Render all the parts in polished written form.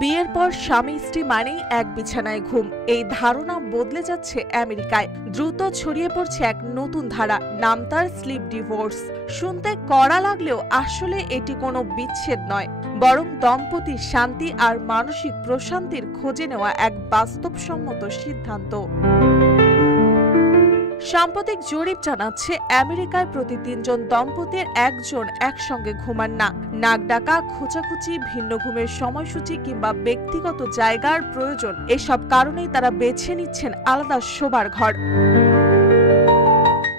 বিয়ের পর স্বামী স্ত্রী মানেই এক বিছানায় ঘুম, এই ধারণা বদলে যাচ্ছে আমেরিকায়। দ্রুত ছড়িয়ে পড়ছে এক নতুন ধারা, নাম তার স্লিপ ডিভোর্স। শুনতে কড়া লাগলেও আসলে এটি কোনো বিচ্ছেদ নয়, বরং দম্পতির শান্তি আর মানসিক প্রশান্তির খোঁজে নেওয়া এক বাস্তবসম্মত সিদ্ধান্ত। সাম্প্রতিক জরিপ জানাচ্ছে আমেরিকায় প্রতি ৩ জন দম্পতির একজন একসঙ্গে ঘুমান না। নাক ডাকা, খোঁচাখুচি, ভিন্ন ঘুমের সময়সূচি কিংবা ব্যক্তিগত জায়গার প্রয়োজন, এসব কারণেই তারা বেছে নিচ্ছেন আলাদা শোবার ঘর।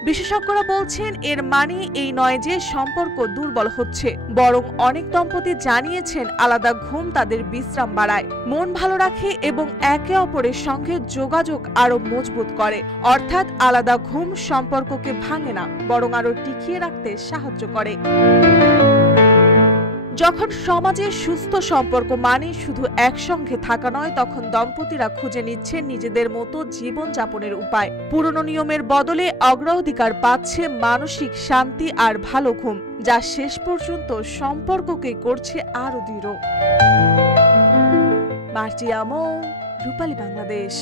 বিশেষজ্ঞরা বলছেন এর মানে এই নয় যে সম্পর্ক দুর্বল হচ্ছে, বরং অনেক দম্পতি জানিয়েছেন আলাদা ঘুম তাদের বিশ্রাম বাড়ায়, মন ভালো রাখে এবং একে অপরের সঙ্গে যোগাযোগ আরো মজবুত করে। অর্থাৎ আলাদা ঘুম সম্পর্ককে ভাঙে না, বরং আরো টিকিয়ে রাখতে সাহায্য করে। যখন সমাজে সুস্থ সম্পর্ক মানে শুধু একসঙ্গে থাকা নয়, তখন দম্পতিরা খুঁজে নিচ্ছেন নিজেদের মতো জীবনযাপনের উপায়। পুরনো নিয়মের বদলে অগ্রাধিকার পাচ্ছে মানসিক শান্তি আর ভালো ঘুম, যা শেষ পর্যন্ত সম্পর্ককে করছে আরো দৃঢ়। মার্জিয়া আমন, রূপালী বাংলাদেশ।